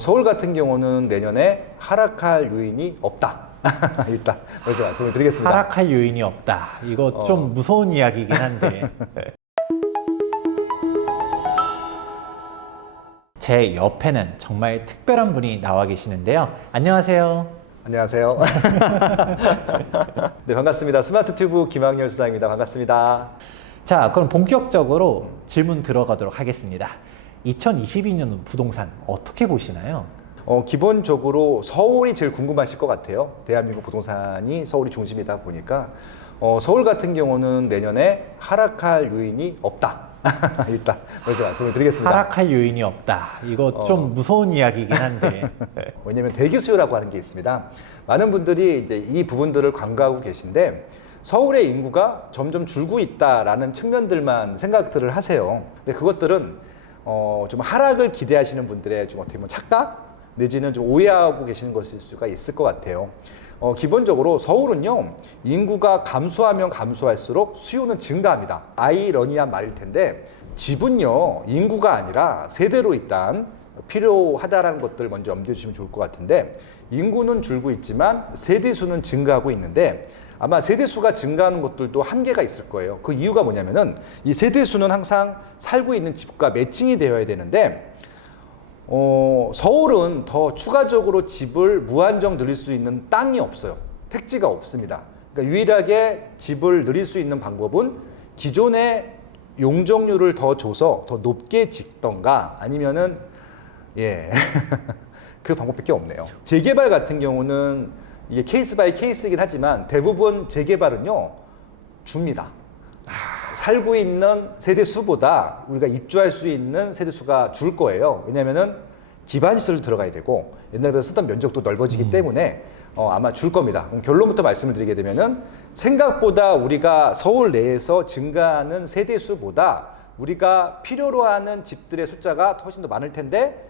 서울 같은 경우는 내년에 하락할 요인이 없다. 일단 먼저 말씀을 드리겠습니다. 하락할 요인이 없다. 이거 좀 무서운 이야기이긴 한데. 제 옆에는 정말 특별한 분이 나와 계시는데요. 안녕하세요. 안녕하세요. 네, 반갑습니다. 스마트 튜브 김학렬 수장입니다. 반갑습니다. 자, 그럼 본격적으로 질문 들어가도록 하겠습니다. 2022년 부동산 어떻게 보시나요? 기본적으로 서울이 제일 궁금하실 것 같아요. 대한민국 부동산이 서울이 중심이다 보니까 서울 같은 경우는 내년에 하락할 요인이 없다. 일단 먼저 말씀을 드리겠습니다. 하락할 요인이 없다. 이거 좀 무서운 이야기이긴 한데. 왜냐하면 대기 수요라고 하는 게 있습니다. 많은 분들이 이제 이 부분들을 간과하고 계신데 서울의 인구가 점점 줄고 있다라는 측면들만 생각들을 하세요. 근데 그것들은 좀 하락을 기대하시는 분들의 좀 어떻게 보면 착각 내지는 좀 오해하고 계시는 것일 수가 있을 것 같아요. 기본적으로 서울은요, 인구가 감소하면 감소할수록 수요는 증가합니다. 아이러니한 말일 텐데 집은요, 인구가 아니라 세대로 일단 필요하다라는 것들 먼저 염두에 주시면 좋을 것 같은데, 인구는 줄고 있지만 세대 수는 증가하고 있는데 아마 세대 수가 증가하는 것들도 한계가 있을 거예요. 그 이유가 뭐냐면은 이 세대 수는 항상 살고 있는 집과 매칭이 되어야 되는데 서울은 더 추가적으로 집을 무한정 늘릴 수 있는 땅이 없어요. 택지가 없습니다. 그러니까 유일하게 집을 늘릴 수 있는 방법은 기존의 용적률을 더 줘서 더 높게 짓던가 아니면은 그 방법밖에 없네요. 재개발 같은 경우는 이게 케이스 바이 케이스이긴 하지만 대부분 재개발은요, 줍니다. 살고 있는 세대 수보다 우리가 입주할 수 있는 세대 수가 줄 거예요. 왜냐면은 기반 시설도 들어가야 되고 옛날보다 쓰던 면적도 넓어지기 때문에 아마 줄 겁니다. 그럼 결론부터 말씀을 드리게 되면은 생각보다 우리가 서울 내에서 증가하는 세대 수보다 우리가 필요로 하는 집들의 숫자가 훨씬 더 많을 텐데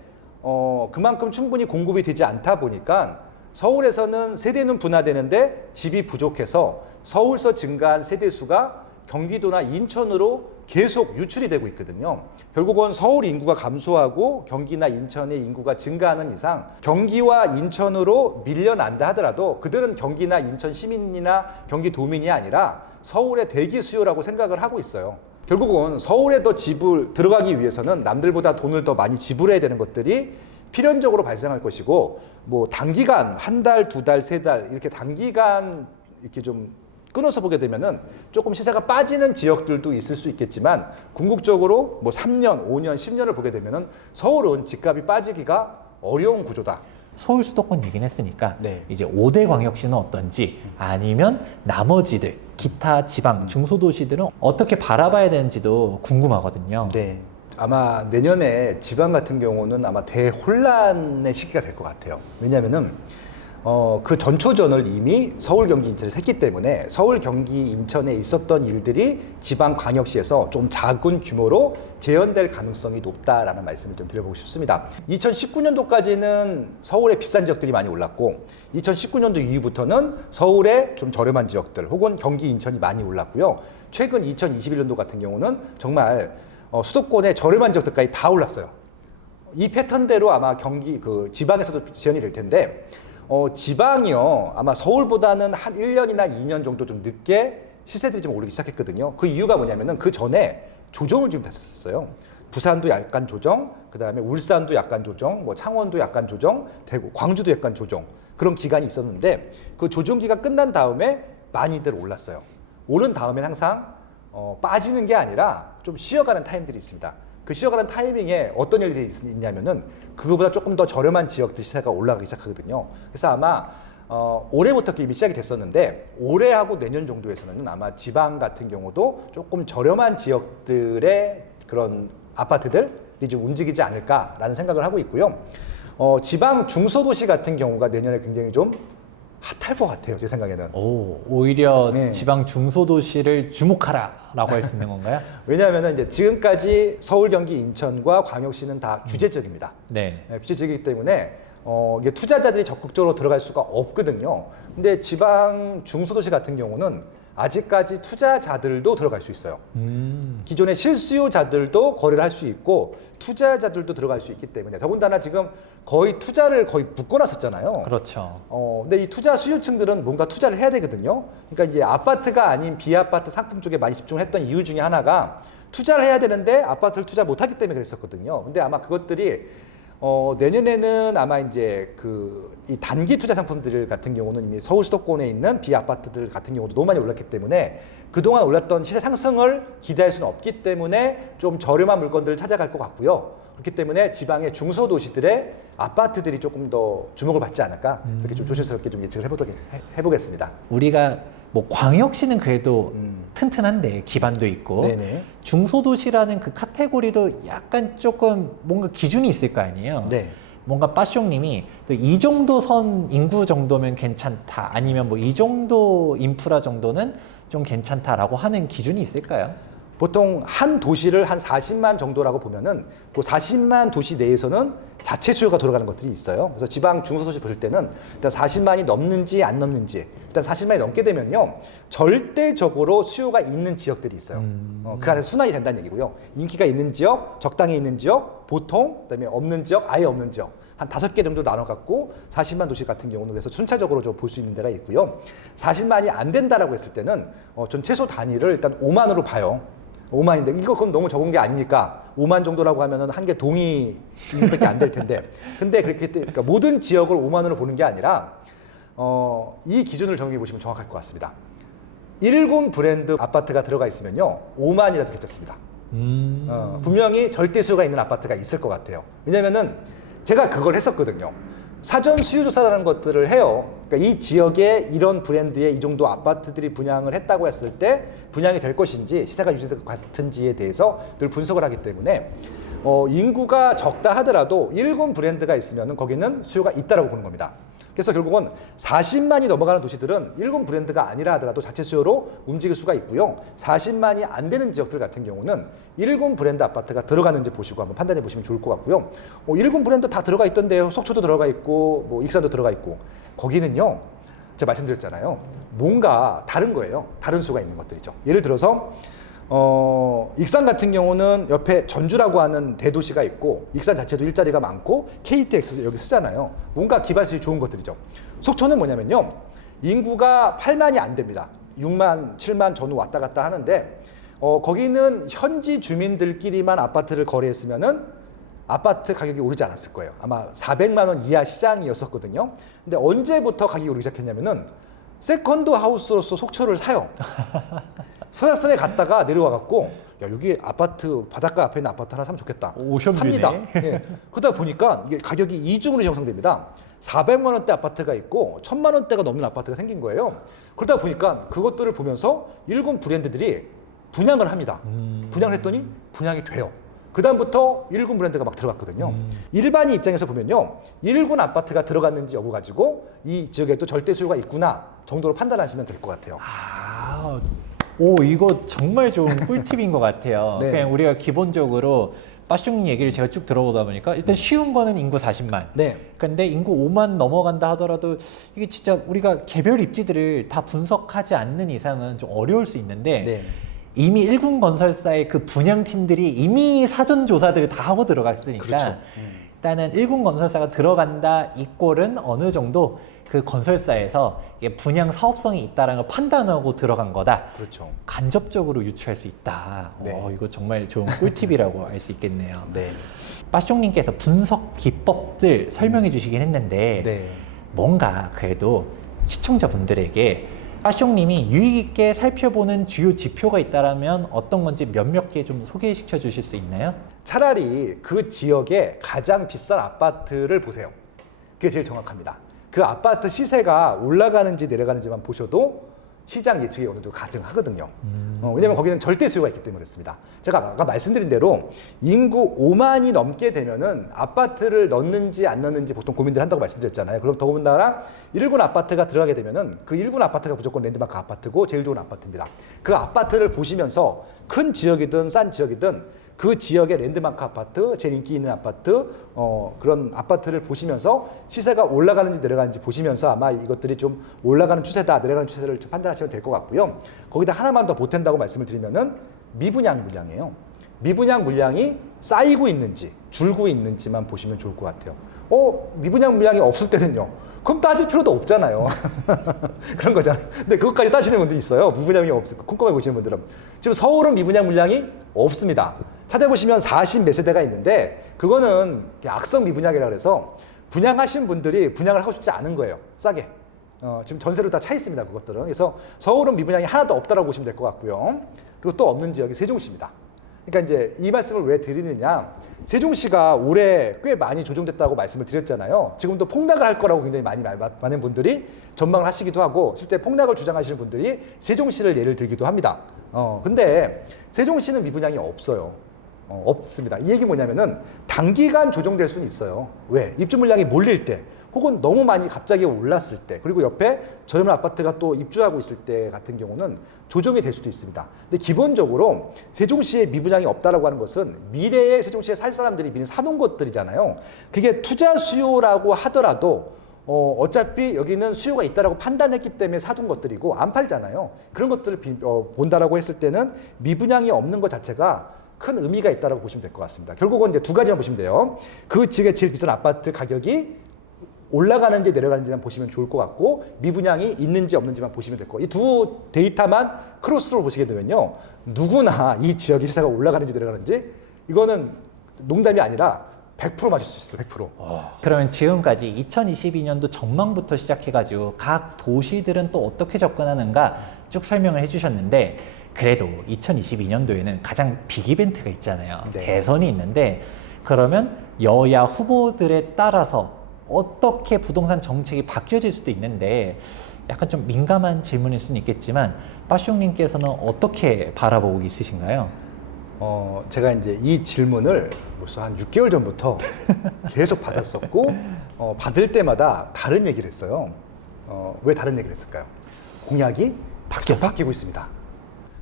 그만큼 충분히 공급이 되지 않다 보니까 서울에서는 세대는 분화되는데 집이 부족해서 서울서 증가한 세대 수가 경기도나 인천으로 계속 유출이 되고 있거든요. 결국은 서울 인구가 감소하고 경기나 인천의 인구가 증가하는 이상 경기와 인천으로 밀려난다 하더라도 그들은 경기나 인천 시민이나 경기도민이 아니라 서울의 대기 수요라고 생각을 하고 있어요. 결국은 서울에 더 집을 들어가기 위해서는 남들보다 돈을 더 많이 지불해야 되는 것들이 필연적으로 발생할 것이고, 뭐 단기간 한 달, 두 달, 세 달 이렇게 단기간 이렇게 좀 끊어서 보게 되면은 조금 시세가 빠지는 지역들도 있을 수 있겠지만 궁극적으로 뭐 3년, 5년, 10년을 보게 되면은 서울은 집값이 빠지기가 어려운 구조다. 서울 수도권 얘기는 했으니까 네. 이제 5대 광역시는 어떤지 아니면 나머지들 기타 지방 중소도시들은 어떻게 바라봐야 되는지도 궁금하거든요. 네. 아마 내년에 지방 같은 경우는 아마 대혼란의 시기가 될 것 같아요. 왜냐하면은 그 전초전을 이미 서울, 경기, 인천에서 했기 때문에 서울, 경기, 인천에 있었던 일들이 지방 광역시에서 좀 작은 규모로 재현될 가능성이 높다라는 말씀을 좀 드려보고 싶습니다. 2019년도까지는 서울의 비싼 지역들이 많이 올랐고 2019년도 이후부터는 서울의 좀 저렴한 지역들 혹은 경기, 인천이 많이 올랐고요. 최근 2021년도 같은 경우는 정말 수도권의 저렴한 지역들까지 다 올랐어요. 이 패턴대로 아마 경기 지방에서도 지연이 될 텐데 지방이요, 아마 서울보다는 한 1년이나 2년 정도 좀 늦게 시세들이 좀 오르기 시작했거든요. 그 이유가 뭐냐면은 그 전에 조정을 좀 됐었어요. 부산도 약간 조정, 그 다음에 울산도 약간 조정, 뭐 창원도 약간 조정, 대구, 광주도 약간 조정, 그런 기간이 있었는데 그 조정기가 끝난 다음에 많이들 올랐어요. 오른 다음엔 항상 빠지는 게 아니라 좀 쉬어가는 타임들이 있습니다. 그 쉬어가는 타이밍에 어떤 일들이 있냐면은 그거보다 조금 더 저렴한 지역들 시세가 올라가기 시작하거든요. 그래서 아마 올해부터 이미 시작이 됐었는데 올해하고 내년 정도에서는 아마 지방 같은 경우도 조금 저렴한 지역들의 그런 아파트들이 좀 움직이지 않을까라는 생각을 하고 있고요. 지방 중소도시 같은 경우가 내년에 굉장히 좀 핫할 것 같아요, 제 생각에는. 오히려 네. 지방 중소도시를 주목하라라고 할 수 있는 건가요? 왜냐하면 이제 지금까지 서울, 경기, 인천과 광역시는 다 규제적입니다. 네. 규제적이기 때문에 이게 투자자들이 적극적으로 들어갈 수가 없거든요. 근데 지방 중소도시 같은 경우는 아직까지 투자자들도 들어갈 수 있어요. 기존의 실수요자들도 거래를 할 수 있고 투자자들도 들어갈 수 있기 때문에 더군다나 지금 거의 투자를 거의 묶어놨었잖아요. 그렇죠. 근데 이 투자 수요층들은 뭔가 투자를 해야 되거든요. 그러니까 이제 아파트가 아닌 비아파트 상품 쪽에 많이 집중했던 이유 중에 하나가 투자를 해야 되는데 아파트를 투자 못하기 때문에 그랬었거든요. 근데 아마 그것들이 내년에는 아마 이제 이 단기 투자 상품들 같은 경우는 이미 서울 수도권에 있는 비아파트들 같은 경우도 너무 많이 올랐기 때문에 그동안 올랐던 시세 상승을 기대할 수는 없기 때문에 좀 저렴한 물건들을 찾아갈 것 같고요. 그렇기 때문에 지방의 중소도시들의 아파트들이 조금 더 주목을 받지 않을까 그렇게 좀 조심스럽게 좀 예측을 해보겠습니다. 우리가 뭐 광역시는 그래도 튼튼한데 기반도 있고 네네. 중소도시라는 그 카테고리도 약간 조금 뭔가 기준이 있을 거 아니에요. 네. 뭔가 빠숑님이 또 이 정도 선 인구 정도면 괜찮다 아니면 뭐 이 정도 인프라 정도는 좀 괜찮다라고 하는 기준이 있을까요? 보통 한 도시를 한 40만 정도라고 보면은 그 40만 도시 내에서는 자체 수요가 돌아가는 것들이 있어요. 그래서 지방 중소도시 볼 때는 일단 40만이 넘는지 안 넘는지 일단 40만이 넘게 되면요 절대적으로 수요가 있는 지역들이 있어요. 그 안에서 순환이 된다는 얘기고요. 인기가 있는 지역, 적당히 있는 지역, 보통, 그다음에 없는 지역, 아예 없는 지역 한 5개 정도 나눠갖고 40만 도시 같은 경우는 그래서 순차적으로 좀 볼 수 있는 데가 있고요. 40만이 안 된다라고 했을 때는 전 최소 단위를 일단 5만으로 봐요. 5만인데 이거 그럼 너무 적은 게 아닙니까? 5만 정도라고 하면은 한 개 동이 밖에 안 될 텐데. 근데 그러니까 모든 지역을 5만으로 보는 게 아니라 이 기준을 정해 보시면 정확할 것 같습니다. 1군 브랜드 아파트가 들어가 있으면요 5만이라도 괜찮습니다. 분명히 절대 수요가 있는 아파트가 있을 것 같아요. 왜냐면은 제가 그걸 했었거든요. 사전 수요 조사라는 것들을 해요. 그러니까 이 지역에 이런 브랜드의 이 정도 아파트들이 분양을 했다고 했을 때 분양이 될 것인지 시세가 유지될 것 같은지에 대해서 늘 분석을 하기 때문에 인구가 적다 하더라도 1군 브랜드가 있으면 거기는 수요가 있다라고 보는 겁니다. 그래서 결국은 40만이 넘어가는 도시들은 1군 브랜드가 아니라 하더라도 자체 수요로 움직일 수가 있고요. 40만이 안 되는 지역들 같은 경우는 1군 브랜드 아파트가 들어가는지 보시고 한번 판단해 보시면 좋을 것 같고요. 1군 브랜드 다 들어가 있던데요. 속초도 들어가 있고 뭐 익산도 들어가 있고 거기는요. 제가 말씀드렸잖아요. 뭔가 다른 거예요. 다른 수가 있는 것들이죠. 예를 들어서 익산 같은 경우는 옆에 전주라고 하는 대도시가 있고 익산 자체도 일자리가 많고 KTX 여기 쓰잖아요. 뭔가 기반시설이 좋은 것들이죠. 속초는 뭐냐면요. 인구가 8만이 안 됩니다. 6만, 7만 전후 왔다 갔다 하는데 거기는 현지 주민들끼리만 아파트를 거래했으면은 아파트 가격이 오르지 않았을 거예요. 아마 400만 원 이하 시장이었었거든요. 근데 언제부터 가격이 오르기 시작했냐면은 세컨드 하우스로서 속초를 사요. 서산에 갔다가 내려와갖고 야 여기 아파트 바닷가 앞에 있는 아파트 하나 사면 좋겠다. 오션뷰네. 삽니다. 예. 그러다 보니까 이게 가격이 이중으로 형성됩니다. 400만 원대 아파트가 있고 1000만 원대가 넘는 아파트가 생긴 거예요. 그러다 보니까 그것들을 보면서 1군 브랜드들이 분양을 합니다. 분양을 했더니 분양이 돼요. 그 다음부터 1군 브랜드가 막 들어갔거든요. 일반인 입장에서 보면요. 1군 아파트가 들어갔는지 여부 가지고 이 지역에 또 절대 수요가 있구나 정도로 판단하시면 될 것 같아요. 오, 이거 정말 좋은 꿀팁인 것 같아요. 네. 그냥 우리가 기본적으로 빠숑 얘기를 제가 쭉 들어보다 보니까 일단 쉬운 거는 인구 40만. 네. 근데 인구 5만 넘어간다 하더라도 이게 진짜 우리가 개별 입지들을 다 분석하지 않는 이상은 좀 어려울 수 있는데 네. 이미 1군 건설사의 그 분양팀들이 이미 사전 조사들을 다 하고 들어갔으니까 그렇죠. 일단은 1군 건설사가 들어간다 이 꼴은 어느 정도 그 건설사에서 이게 분양 사업성이 있다는 걸 판단하고 들어간 거다. 그렇죠. 간접적으로 유추할 수 있다. 네. 이거 정말 좋은 꿀팁이라고 알 수 있겠네요. 네. 빠숑님께서 분석 기법들 설명해 주시긴 했는데 네. 뭔가 그래도 시청자분들에게 빠숑님이 유익 있게 살펴보는 주요 지표가 있다면 어떤 건지 몇몇 개 좀 소개시켜 주실 수 있나요? 차라리 그 지역의 가장 비싼 아파트를 보세요. 그게 제일 정확합니다. 그 아파트 시세가 올라가는지 내려가는지만 보셔도 시장 예측이 어느 정도 가증하거든요. 왜냐면 거기는 절대 수요가 있기 때문에 그렇습니다. 제가 아까 말씀드린 대로 인구 5만이 넘게 되면은 아파트를 넣는지 안 넣는지 보통 고민들 한다고 말씀드렸잖아요. 그럼 더군다나 1군 아파트가 들어가게 되면은 그 1군 아파트가 무조건 랜드마크 아파트고 제일 좋은 아파트입니다. 그 아파트를 보시면서 큰 지역이든 싼 지역이든 그 지역의 랜드마크 아파트, 제일 인기 있는 아파트, 그런 아파트를 보시면서 시세가 올라가는지 내려가는지 보시면서 아마 이것들이 좀 올라가는 추세다, 내려가는 추세를 좀 판단하시면 될 것 같고요. 거기다 하나만 더 보탠다고 말씀을 드리면은 미분양 물량이에요. 미분양 물량이 쌓이고 있는지 줄고 있는지만 보시면 좋을 것 같아요. 미분양 물량이 없을 때는요. 그럼 따질 필요도 없잖아요. 그런 거잖아요. 근데 그것까지 따지는 분들이 있어요. 미분양이 없을 거 꼼꼼하게 보시는 분들은. 지금 서울은 미분양 물량이 없습니다. 찾아보시면 40 몇 세대가 있는데 그거는 악성 미분양이라 그래서 분양하신 분들이 분양을 하고 싶지 않은 거예요. 싸게. 지금 전세로 다 차 있습니다. 그것들은. 그래서 서울은 미분양이 하나도 없다라고 보시면 될 것 같고요. 그리고 또 없는 지역이 세종시입니다. 그러니까 이제 이 말씀을 왜 드리느냐. 세종시가 올해 꽤 많이 조정됐다고 말씀을 드렸잖아요. 지금도 폭락을 할 거라고 굉장히 많은 분들이 전망을 하시기도 하고 실제 폭락을 주장하시는 분들이 세종시를 예를 들기도 합니다. 근데 세종시는 미분양이 없어요. 없습니다. 이 얘기 뭐냐면은 단기간 조정될 수는 있어요. 왜? 입주 물량이 몰릴 때 혹은 너무 많이 갑자기 올랐을 때 그리고 옆에 저렴한 아파트가 또 입주하고 있을 때 같은 경우는 조정이 될 수도 있습니다. 근데 기본적으로 세종시에 미분양이 없다라고 하는 것은 미래에 세종시에 살 사람들이 미리 사놓은 것들이잖아요. 그게 투자 수요라고 하더라도 어차피 여기는 수요가 있다라고 판단했기 때문에 사둔 것들이고 안 팔잖아요. 그런 것들을 본다라고 했을 때는 미분양이 없는 것 자체가 큰 의미가 있다라고 보시면 될 것 같습니다. 결국은 이제 두 가지만 보시면 돼요. 그 지역에 제일 비싼 아파트 가격이 올라가는지 내려가는지만 보시면 좋을 것 같고 미분양이 있는지 없는지만 보시면 될 것 같고 이 두 데이터만 크로스로 보시게 되면요. 누구나 이 지역의 시세가 올라가는지 내려가는지 이거는 농담이 아니라 100% 맞을 수 있어요. 100%. 그러면 지금까지 2022년도 전망부터 시작해가지고 각 도시들은 또 어떻게 접근하는가 쭉 설명을 해주셨는데 그래도 2022년도에는 가장 빅 이벤트가 있잖아요. 네. 대선이 있는데 그러면 여야 후보들에 따라서 어떻게 부동산 정책이 바뀌어질 수도 있는데 약간 좀 민감한 질문일 수는 있겠지만 빠숑님께서는 어떻게 바라보고 있으신가요? 제가 이제 이 질문을 벌써 한 6개월 전부터 계속 받았었고 받을 때마다 다른 얘기를 했어요. 왜 다른 얘기를 했을까요? 공약이 바뀌고 있습니다.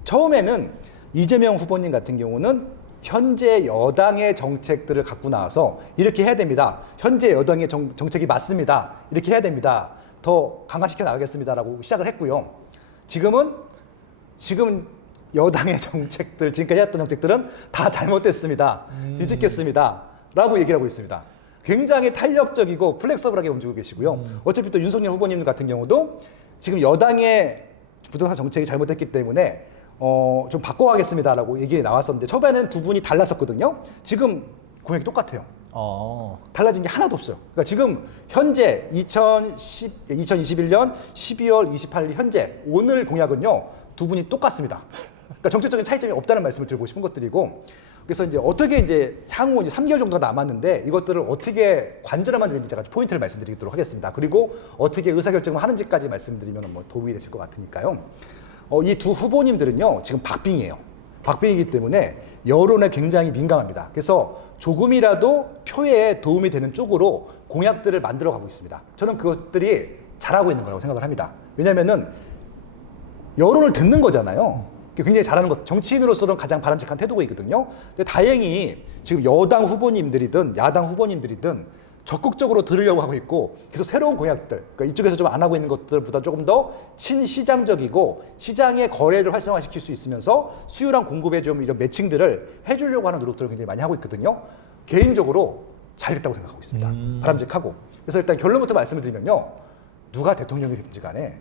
처음에는 이재명 후보님 같은 경우는 현재 여당의 정책들을 갖고 나와서 이렇게 해야 됩니다. 현재 여당의 정책이 맞습니다. 이렇게 해야 됩니다. 더 강화시켜 나가겠습니다라고 시작을 했고요. 지금 여당의 정책들, 지금까지 했던 정책들은 다 잘못됐습니다. 뒤집겠습니다. 라고 얘기를 하고 있습니다. 굉장히 탄력적이고 플렉서블하게 움직이고 계시고요. 어차피 또 윤석열 후보님 같은 경우도 지금 여당의 부동산 정책이 잘못됐기 때문에 좀 바꿔가겠습니다라고 얘기 나왔었는데 처음에는 두 분이 달랐었거든요. 지금 공약이 똑같아요. 달라진 게 하나도 없어요. 그러니까 지금 현재 2021년 12월 28일 현재 오늘 공약은요 두 분이 똑같습니다. 그러니까 정책적인 차이점이 없다는 말씀을 드리고 싶은 것들이고 그래서 이제 어떻게 이제 향후 이제 3개월 정도가 남았는데 이것들을 어떻게 관절하면 되는지 제가 포인트를 말씀드리도록 하겠습니다. 그리고 어떻게 의사결정을 하는지까지 말씀드리면 뭐 도움이 되실 것 같으니까요. 이 두 후보님들은요 지금 박빙이에요. 박빙이기 때문에 여론에 굉장히 민감합니다. 그래서 조금이라도 표에 도움이 되는 쪽으로 공약들을 만들어 가고 있습니다. 저는 그것들이 잘하고 있는 거라고 생각을 합니다. 왜냐하면은 여론을 듣는 거잖아요. 굉장히 잘하는 것, 정치인으로서는 가장 바람직한 태도이거든요. 근데 다행히 지금 여당 후보님들이든 야당 후보님들이든 적극적으로 들으려고 하고 있고 그래서 새로운 공약들, 그러니까 이쪽에서 좀 안 하고 있는 것들보다 조금 더 친시장적이고 시장의 거래를 활성화시킬 수 있으면서 수요랑 공급의 좀 이런 매칭들을 해주려고 하는 노력들을 굉장히 많이 하고 있거든요. 개인적으로 잘 됐다고 생각하고 있습니다. 바람직하고. 그래서 일단 결론부터 말씀을 드리면요. 누가 대통령이 되든지 간에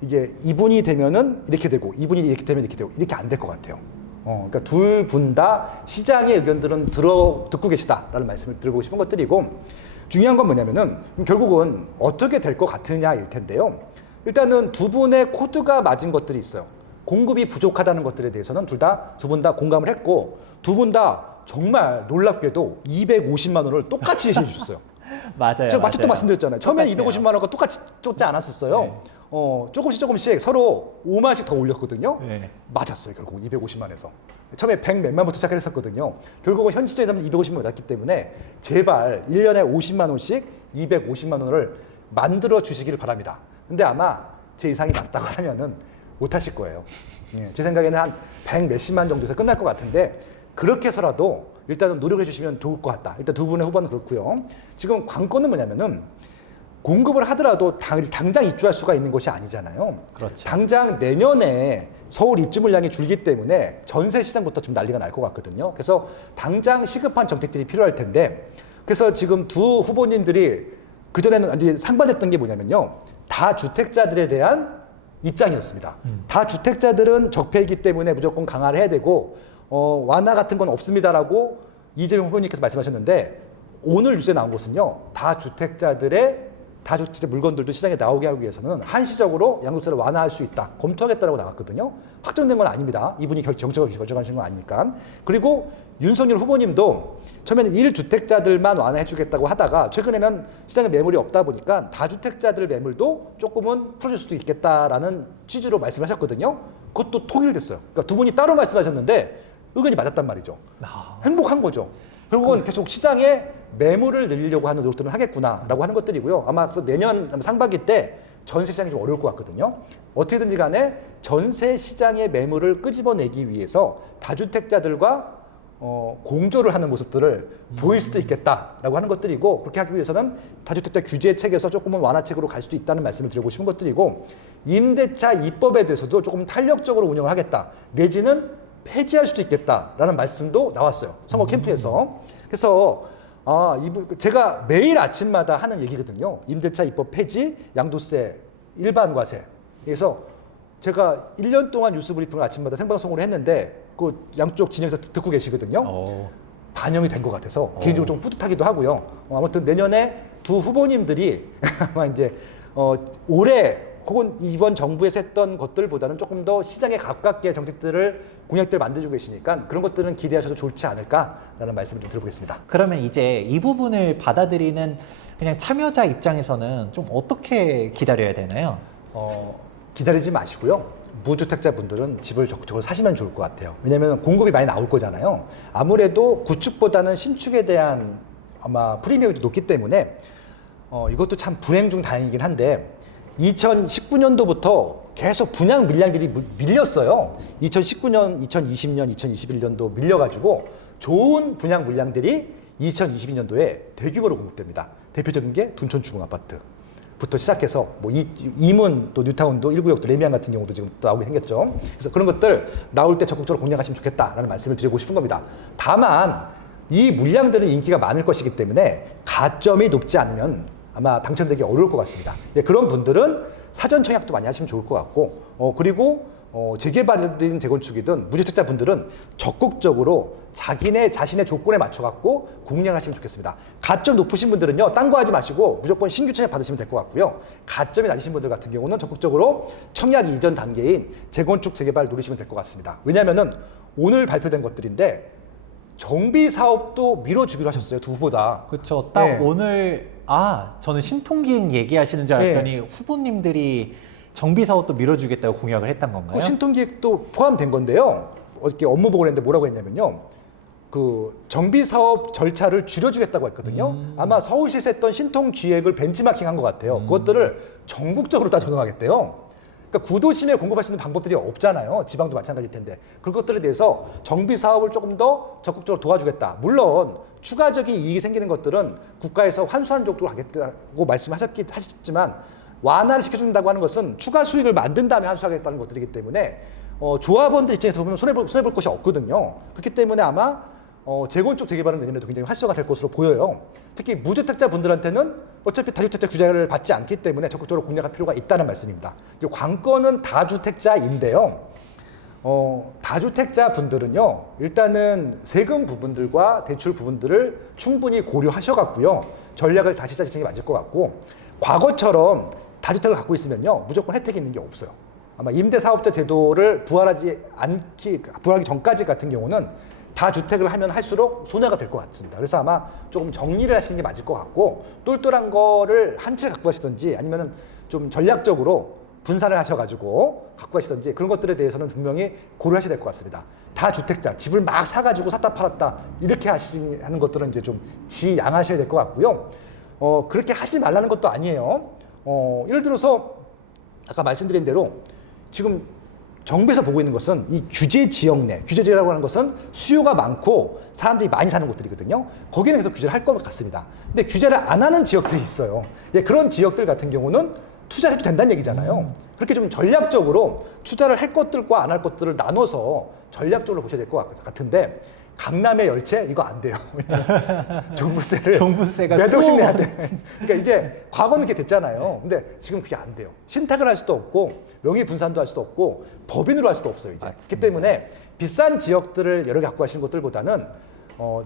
이게 이분이 되면은 이렇게 되고 이분이 이렇게 되면 이렇게 되고 이렇게 안 될 것 같아요. 그러니까 둘 분 다 시장의 의견들은 듣고 계시다라는 말씀을 드리고 싶은 것들이고 중요한 건 뭐냐면은 결국은 어떻게 될 것 같으냐일 텐데요. 일단은 두 분의 코드가 맞은 것들이 있어요. 공급이 부족하다는 것들에 대해서는 두 분 다 공감을 했고 두 분 다 정말 놀랍게도 250만 원을 똑같이 제시해 주셨어요. 맞아요. 제가 마치 또 말씀드렸잖아요. 처음에 똑같아요. 250만 원과 똑같이 쫓지 않았었어요. 네. 조금씩 서로 5만씩 더 올렸거든요. 네. 맞았어요. 결국은 250만에서. 처음에 100 몇만부터 시작했었거든요. 결국은 현 시점에서는 250만 맞았기 때문에 제발 1년에 50만 원씩 250만 원을 만들어 주시기를 바랍니다. 근데 아마 제 예상이 맞다고 하면은 못 하실 거예요. 제 생각에는 한 100 몇십만 정도에서 끝날 것 같은데 그렇게 해서라도 일단은 노력해 주시면 좋을 것 같다. 일단 두 분의 후보는 그렇고요. 지금 관건은 뭐냐면은 공급을 하더라도 당장 입주할 수가 있는 곳이 아니잖아요. 그렇죠. 당장 내년에 서울 입주 물량이 줄기 때문에 전세 시장부터 좀 난리가 날 것 같거든요. 그래서 당장 시급한 정책들이 필요할 텐데, 그래서 지금 두 후보님들이 그전에는 완전히 상반했던 게 뭐냐면요. 다주택자들에 대한 입장이었습니다. 다주택자들은 적폐이기 때문에 무조건 강화를 해야 되고 완화 같은 건 없습니다라고 이재명 후보님께서 말씀하셨는데, 오늘 뉴스에 나온 것은요. 다주택자 물건들도 시장에 나오게 하기 위해서는 한시적으로 양도세를 완화할 수 있다. 검토하겠다라고 나왔거든요. 확정된 건 아닙니다. 이분이 정책을 결정하시는 건 아니니까. 그리고 윤석열 후보님도 처음에는 1주택자들만 완화해 주겠다고 하다가 최근에는 시장에 매물이 없다 보니까 다주택자들 매물도 조금은 풀어줄 수도 있겠다라는 취지로 말씀하셨거든요. 그것도 통일됐어요. 그러니까 두 분이 따로 말씀하셨는데 의견이 맞았단 말이죠. 행복한 거죠. 결국은 계속 시장에 매물을 늘리려고 하는 노력들을 하겠구나라고 하는 것들이고요. 아마 그래서 내년 상반기 때 전세 시장이 좀 어려울 것 같거든요. 어떻게든지 간에 전세 시장의 매물을 끄집어내기 위해서 다주택자들과 공조를 하는 모습들을 보일 수도 있겠다라고 하는 것들이고, 그렇게 하기 위해서는 다주택자 규제 책에서 조금은 완화책으로 갈 수도 있다는 말씀을 드리고 싶은 것들이고, 임대차 입법에 대해서도 조금 탄력적으로 운영을 하겠다, 내지는 폐지할 수도 있겠다라는 말씀도 나왔어요. 선거 캠프에서. 그래서 제가 매일 아침마다 하는 얘기거든요. 임대차 입법 폐지, 양도세, 일반과세. 그래서 제가 1년 동안 뉴스 브리핑을 아침마다 생방송으로 했는데 그 양쪽 진영에서 듣고 계시거든요. 반영이 된 것 같아서 개인적으로 좀 뿌듯하기도 하고요. 아무튼 내년에 두 후보님들이 아마 이제 올해 혹은 이번 정부에서 했던 것들보다는 조금 더 시장에 가깝게 정책들을 공약들을 만들어주고 계시니까 그런 것들은 기대하셔도 좋지 않을까라는 말씀을 좀 드려보겠습니다. 그러면 이제 이 부분을 받아들이는 그냥 참여자 입장에서는 좀 어떻게 기다려야 되나요? 기다리지 마시고요. 무주택자 분들은 집을 적극적으로 사시면 좋을 것 같아요. 왜냐하면 공급이 많이 나올 거잖아요. 아무래도 구축보다는 신축에 대한 아마 프리미엄이 높기 때문에 이것도 참 불행 중 다행이긴 한데 2019년도부터 계속 분양 물량들이 밀렸어요. 2019년, 2020년, 2021년도 밀려가지고 좋은 분양 물량들이 2022년도에 대규모로 공급됩니다. 대표적인 게 둔촌 주공 아파트부터 시작해서 뭐 이문 또 뉴타운도 1구역도 레미안 같은 경우도 지금 또 나오게 생겼죠. 그래서 그런 것들 나올 때 적극적으로 공략하시면 좋겠다라는 말씀을 드리고 싶은 겁니다. 다만 이 물량들은 인기가 많을 것이기 때문에 가점이 높지 않으면 아마 당첨되기 어려울 것 같습니다. 예, 그런 분들은 사전 청약도 많이 하시면 좋을 것 같고, 그리고 재개발이든 재건축이든 무주택자 분들은 적극적으로 자신의 조건에 맞춰갖고 공략하시면 좋겠습니다. 가점 높으신 분들은요, 딴 거 하지 마시고 무조건 신규 청약 받으시면 될 것 같고요. 가점이 낮으신 분들 같은 경우는 적극적으로 청약 이전 단계인 재건축, 재개발 누리시면 될 것 같습니다. 왜냐하면은 오늘 발표된 것들인데 정비 사업도 밀어주기로 하셨어요, 두 후보 다. 그렇죠. 딱 네. 오늘 저는 신통기획 얘기하시는 줄 알았더니 후보님들이 정비 사업도 밀어주겠다고 공약을 했던 건가요? 신통기획도 포함된 건데요. 어저께 업무 보고를 했는데 뭐라고 했냐면요. 그 정비 사업 절차를 줄여주겠다고 했거든요. 아마 서울시에서 했던 신통기획을 벤치마킹한 것 같아요. 그것들을 전국적으로 다 적용하겠대요. 그러니까 구도심에 공급할 수 있는 방법들이 없잖아요. 지방도 마찬가지일 텐데. 그런 것들에 대해서 정비 사업을 조금 더 적극적으로 도와주겠다. 물론 추가적인 이익이 생기는 것들은 국가에서 환수하는 쪽으로 하겠다고 말씀하셨지만 완화를 시켜준다고 하는 것은 추가 수익을 만든 다음에 환수하겠다는 것들이기 때문에 조합원들 입장에서 보면 손해볼 것이 없거든요. 그렇기 때문에 아마 재건축 재개발은 내년에도 굉장히 활성화 될 것으로 보여요. 특히 무주택자 분들한테는 어차피 다주택자 규제를 받지 않기 때문에 적극적으로 공략할 필요가 있다는 말씀입니다. 이제 관건은 다주택자인데요. 다주택자 분들은요, 일단은 세금 부분들과 대출 부분들을 충분히 고려하셔갖고요, 전략을 다시 짜시는 게 맞을 것 같고, 과거처럼 다주택을 갖고 있으면요, 무조건 혜택이 있는 게 없어요. 아마 임대사업자 제도를 부활하기 전까지 같은 경우는 다주택을 하면 할수록 손해가 될 것 같습니다. 그래서 아마 조금 정리를 하시는 게 맞을 것 같고, 똘똘한 거를 한 채 갖고 가시든지 아니면은 좀 전략적으로 분산을 하셔가지고 갖고 가시든지 그런 것들에 대해서는 분명히 고려하셔야 될 것 같습니다. 다주택자, 집을 막 사가지고 샀다 팔았다 이렇게 하는 것들은 이제 좀 지양하셔야 될 것 같고요. 그렇게 하지 말라는 것도 아니에요. 예를 들어서 아까 말씀드린 대로 지금 정부에서 보고 있는 것은 이 규제 지역 내, 규제 지역이라고 하는 것은 수요가 많고 사람들이 많이 사는 곳들이거든요. 거기는 계속 규제를 할 것 같습니다. 근데 규제를 안 하는 지역들이 있어요. 예, 그런 지역들 같은 경우는 투자를 해도 된다는 얘기잖아요. 그렇게 좀 전략적으로 투자를 할 것들과 안 할 것들을 나눠서 전략적으로 보셔야 될 것 같은데 강남의 열채 이거 안 돼요. 종부세를 종부세가 몇 억씩 내야 수억만. 돼. 그러니까 이제 과거는 그게 됐잖아요. 근데 지금 그게 안 돼요. 신탁을 할 수도 없고 명의 분산도 할 수도 없고 법인으로 할 수도 없어요. 이제 그렇기 때문에 비싼 지역들을 여러 개 갖고 가시는 것들보다는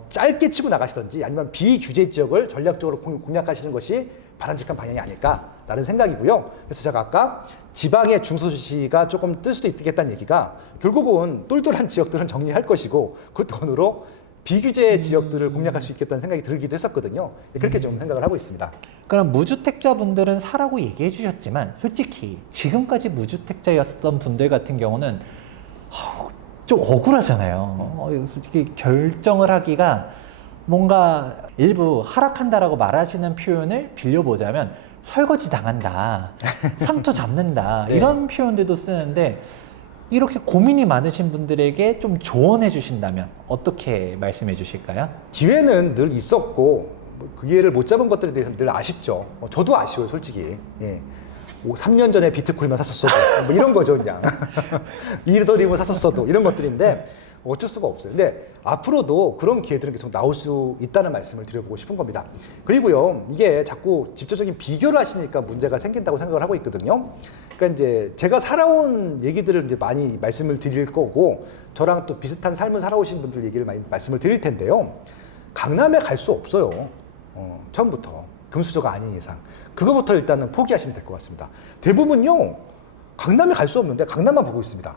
짧게 치고 나가시든지 아니면 비규제 지역을 전략적으로 공략하시는 것이 바람직한 방향이 아닐까라는 생각이고요. 그래서 제가 아까 지방의 중소도시가 조금 뜰 수도 있겠다는 얘기가 결국은 똘똘한 지역들은 정리할 것이고 그 돈으로 비규제 지역들을 공략할 수 있겠다는 생각이 들기도 했었거든요. 그렇게 좀 생각을 하고 있습니다. 그럼 무주택자분들은 사라고 얘기해 주셨지만 솔직히 지금까지 무주택자였던 분들 같은 경우는 좀 억울하잖아요. 솔직히 결정을 하기가 뭔가 일부 하락한다라고 말하시는 표현을 빌려보자면 설거지 당한다, 상처 잡는다 네. 이런 표현들도 쓰는데 이렇게 고민이 많으신 분들에게 좀 조언해 주신다면 어떻게 말씀해 주실까요? 기회는 늘 있었고 그 기회를 못 잡은 것들에 대해서 늘 아쉽죠. 저도 아쉬워요, 솔직히. 예. 3년 전에 비트코인만 샀었어도 뭐 이런 거죠, 그냥. 이더리움을 샀었어도 이런 것들인데 어쩔 수가 없어요. 근데 앞으로도 그런 기회들은 계속 나올 수 있다는 말씀을 드려보고 싶은 겁니다. 그리고요, 이게 자꾸 직접적인 비교를 하시니까 문제가 생긴다고 생각을 하고 있거든요. 그러니까 이제 제가 살아온 얘기들을 이제 많이 말씀을 드릴 거고, 저랑 또 비슷한 삶을 살아오신 분들 얘기를 많이 말씀을 드릴 텐데요. 강남에 갈 수 없어요. 처음부터. 금수저가 아닌 이상. 그거부터 일단은 포기하시면 될 것 같습니다. 대부분요, 강남에 갈 수 없는데 강남만 보고 있습니다.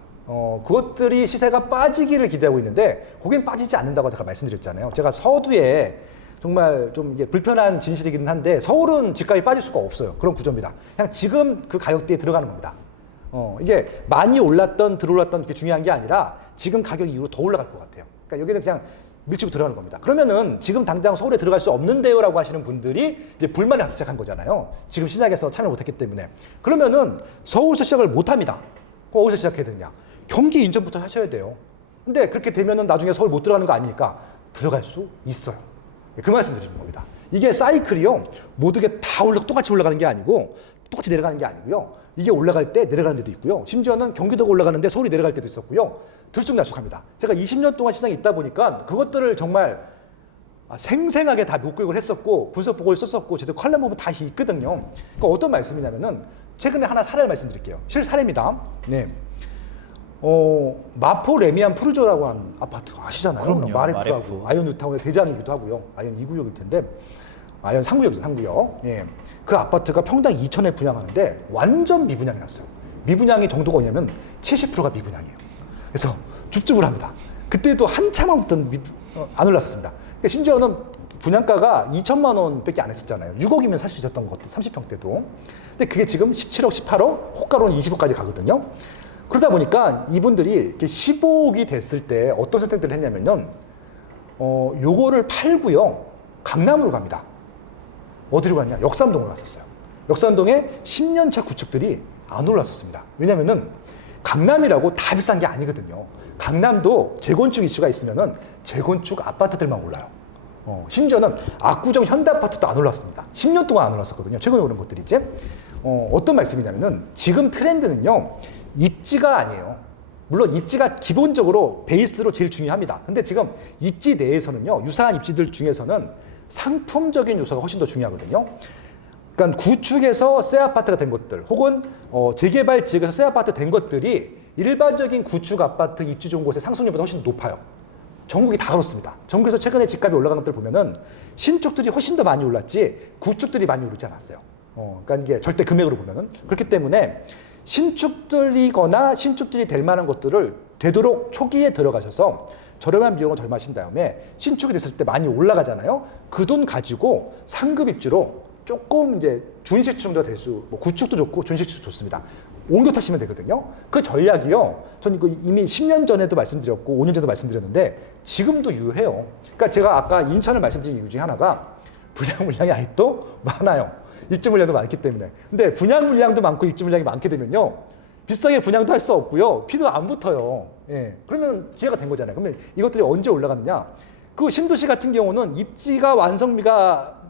그것들이 시세가 빠지기를 기대하고 있는데 거긴 빠지지 않는다고 제가 말씀드렸잖아요. 제가 서두에 정말 좀 이게 불편한 진실이긴 한데 서울은 집값이 빠질 수가 없어요. 그런 구조입니다. 그냥 지금 그 가격대에 들어가는 겁니다. 이게 많이 들어올랐던 그게 중요한 게 아니라 지금 가격 이후로 더 올라갈 것 같아요. 그러니까 여기는 그냥 밀치고 들어가는 겁니다. 그러면은 지금 당장 서울에 들어갈 수 없는데요라고 하시는 분들이 이제 불만을 하기 시작한 거잖아요. 지금 시작에서 참여 못했기 때문에. 그러면은 서울에서 시작을 못합니다. 그럼 어디서 시작해야 되느냐? 경기 인천부터 하셔야 돼요. 근데 그렇게 되면은 나중에 서울 못 들어가는 거 아닙니까? 들어갈 수 있어요. 그 말씀 드리는 겁니다. 이게 사이클이요. 모두게 다 똑같이 올라가는 게 아니고 똑같이 내려가는 게 아니고요. 이게 올라갈 때 내려가는 데도 있고요. 심지어는 경기도가 올라가는데 서울이 내려갈 때도 있었고요. 들쭉날쭉합니다. 제가 20년 동안 시장에 있다 보니까 그것들을 정말 생생하게 다 목격을 했었고 분석 보고를 썼었고 제도 칼럼 보면 다 있거든요. 그러니까 어떤 말씀이냐면은 최근에 하나 사례를 말씀드릴게요. 실사례입니다. 네. 마포 레미안 푸르조라고 하는 아파트 아시잖아요. 그럼요. 마레프하고 아이온 뉴타운의 대장이기도 하고요. 아이온 2구역일 텐데 아이온 3구역이죠. 3구역. 예. 그 아파트가 평당 2천에 분양하는데 완전 미분양이 났어요. 미분양이 정도가 뭐냐면 70%가 미분양이에요. 그래서 줍줍을 그때도 한참 안 올랐었습니다. 그러니까 심지어는 분양가가 2천만 원밖에 안 했었잖아요. 6억이면 살 수 있었던 것도 30평대도. 근데 그게 지금 17억, 18억, 호가로는 20억까지 가거든요. 그러다 보니까 이분들이 이렇게 15억이 됐을 때 어떤 선택들을 했냐면요. 요거를 팔고요. 강남으로 갑니다. 어디로 갔냐? 역삼동으로 갔었어요. 역삼동에 10년차 구축들이 안 올랐었습니다. 왜냐면은 강남이라고 다 비싼 게 아니거든요. 강남도 재건축 이슈가 있으면은 재건축 아파트들만 올라요. 심지어는 압구정 현대아파트도 안 올랐습니다. 10년 동안 안 올랐었거든요. 최근에 오른 것들이 이제. 어떤 말씀이냐면은 지금 트렌드는요. 입지가 아니에요. 물론 입지가 기본적으로 베이스로 제일 중요합니다. 근데 지금 입지 내에서는요. 유사한 입지들 중에서는 상품적인 요소가 훨씬 더 중요하거든요. 그러니까 구축에서 새 아파트가 된 것들 혹은 재개발 지역에서 새 아파트 된 것들이 일반적인 구축 아파트 입지 좋은 곳의 상승률보다 훨씬 높아요. 전국이 다 그렇습니다. 전국에서 최근에 집값이 올라간 것들 보면은 신축들이 훨씬 더 많이 올랐지 구축들이 많이 오르지 않았어요. 그러니까 이게 절대 금액으로 보면은 그렇기 때문에 신축들이거나 신축들이 될 만한 것들을 되도록 초기에 들어가셔서 저렴한 비용을 절마하신 다음에 신축이 됐을 때 많이 올라가잖아요. 그 돈 가지고 상급 입지로 조금 이제 준신축 정도가 될 뭐 구축도 좋고 준신축도 좋습니다. 옮겨 타시면 되거든요. 그 전략이요. 저는 이거 이미 10년 전에도 말씀드렸고 5년 전에도 말씀드렸는데 지금도 유효해요. 그러니까 제가 아까 인천을 말씀드린 이유 중에 하나가 분양 물량이 아직도 많아요. 입주 물량도 많기 때문에. 근데 분양 물량도 많고 입주 물량이 많게 되면요. 비싸게 분양도 할 수 없고요. 피도 안 붙어요. 예. 그러면 기회가 된 거잖아요. 그러면 이것들이 언제 올라가느냐? 그 신도시 같은 경우는 입지가 완성비가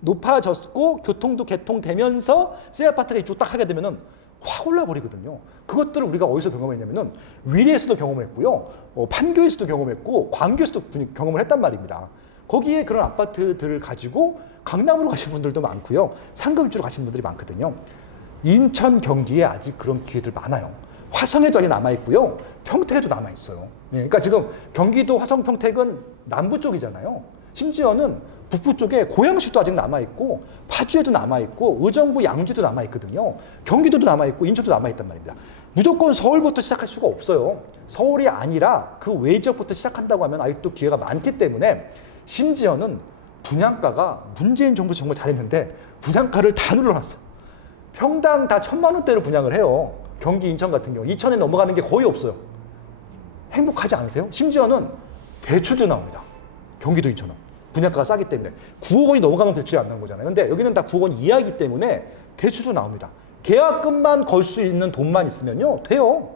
높아졌고 교통도 개통되면서 새 아파트가 입주 딱 하게 되면은 확 올라버리거든요. 그것들을 우리가 어디서 경험했냐면은 위례에서도 경험했고요. 판교에서도 경험했고 광교에서도 경험을 했단 말입니다. 거기에 그런 아파트들을 가지고 강남으로 가신 분들도 많고요. 상급입주로 가신 분들이 많거든요. 인천, 경기에 아직 그런 기회들 많아요. 화성에도 아직 남아있고요. 평택에도 남아있어요. 예, 그러니까 지금 경기도 화성, 평택은 남부 쪽이잖아요. 심지어는 북부 쪽에 고양시도 아직 남아있고 파주에도 남아있고 의정부, 양주도 남아있거든요. 경기도도 남아있고 인천도 남아있단 말입니다. 무조건 서울부터 시작할 수가 없어요. 서울이 아니라 그 외 지역부터 시작한다고 하면 아직도 기회가 많기 때문에 심지어는 분양가가 문재인 정부 정말 잘했는데 분양가를 다 눌러놨어요. 평당 다 1,000만 원대로 분양을 해요. 경기, 인천 같은 경우 2,000에 넘어가는 게 거의 없어요. 행복하지 않으세요? 심지어는 대출도 나옵니다. 경기도, 인천은 분양가가 싸기 때문에 9억 원이 넘어가면 대출이 안 나오는 거잖아요. 근데 여기는 다 9억 원 이하이기 때문에 대출도 나옵니다. 계약금만 걸 수 있는 돈만 있으면요 돼요.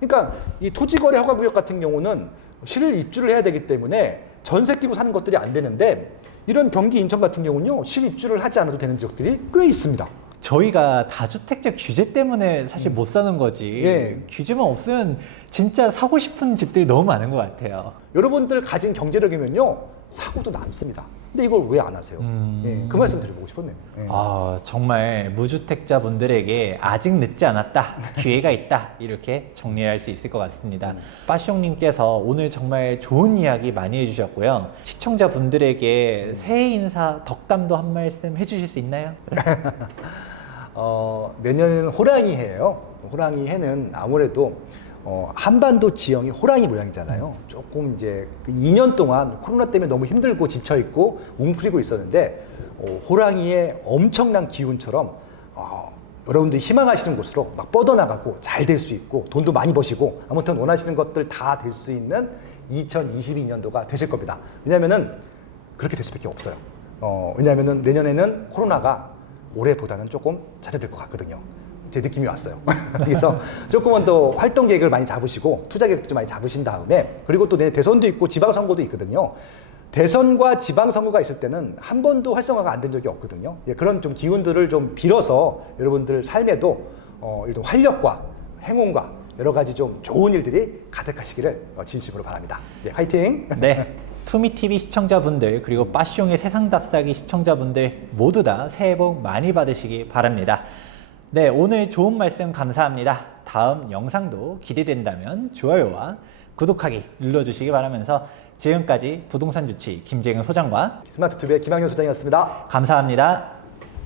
그러니까 이 토지거래 허가구역 같은 경우는 실 입주를 해야 되기 때문에 전세 끼고 사는 것들이 안 되는데 이런 경기, 인천 같은 경우는요 실 입주를 하지 않아도 되는 지역들이 꽤 있습니다. 저희가 다주택자 규제 때문에 사실 못 사는 거지. 예. 규제만 없으면 진짜 사고 싶은 집들이 너무 많은 것 같아요. 여러분들 가진 경제력이면요 사고도 남습니다. 근데 이걸 왜 안 하세요? 예, 그 말씀 드려보고 싶었네요. 예. 아, 정말 무주택자 분들에게 아직 늦지 않았다, 기회가 있다, 이렇게 정리할 수 있을 것 같습니다. 빠숑님께서 오늘 정말 좋은 이야기 많이 해주셨고요. 시청자 분들에게 새해 인사 덕담도 한 말씀 해주실 수 있나요? 내년에는 호랑이 해예요. 호랑이 해는 아무래도 한반도 지형이 호랑이 모양이잖아요. 조금 이제 2년 동안 코로나 때문에 너무 힘들고 지쳐있고 웅크리고 있었는데 호랑이의 엄청난 기운처럼 여러분들이 희망하시는 곳으로 막 뻗어나가고 잘 될 수 있고 돈도 많이 버시고 아무튼 원하시는 것들 다 될 수 있는 2022년도가 되실 겁니다. 왜냐면은 그렇게 될 수밖에 없어요. 왜냐면은 내년에는 코로나가 올해보다는 조금 잦아들 것 같거든요. 제 느낌이 왔어요. 그래서 조금은 더 활동 계획을 많이 잡으시고 투자 계획도 좀 많이 잡으신 다음에 그리고 또 내일 대선도 있고 지방선거도 있거든요. 대선과 지방선거가 있을 때는 한 번도 활성화가 안 된 적이 없거든요. 예, 그런 좀 기운들을 좀 빌어서 여러분들 삶에도 일단 활력과 행운과 여러 가지 좀 좋은 일들이 가득하시기를 진심으로 바랍니다. 네, 화이팅! 네. 투미TV 시청자분들 그리고 빠숑의 세상답사기 시청자분들 모두 다 새해 복 많이 받으시기 바랍니다. 네, 오늘 좋은 말씀 감사합니다. 다음 영상도 기대된다면 좋아요와 구독하기 눌러주시기 바라면서 지금까지 부동산 주치 김재경 소장과 스마트투비의 김학현 소장이었습니다. 감사합니다.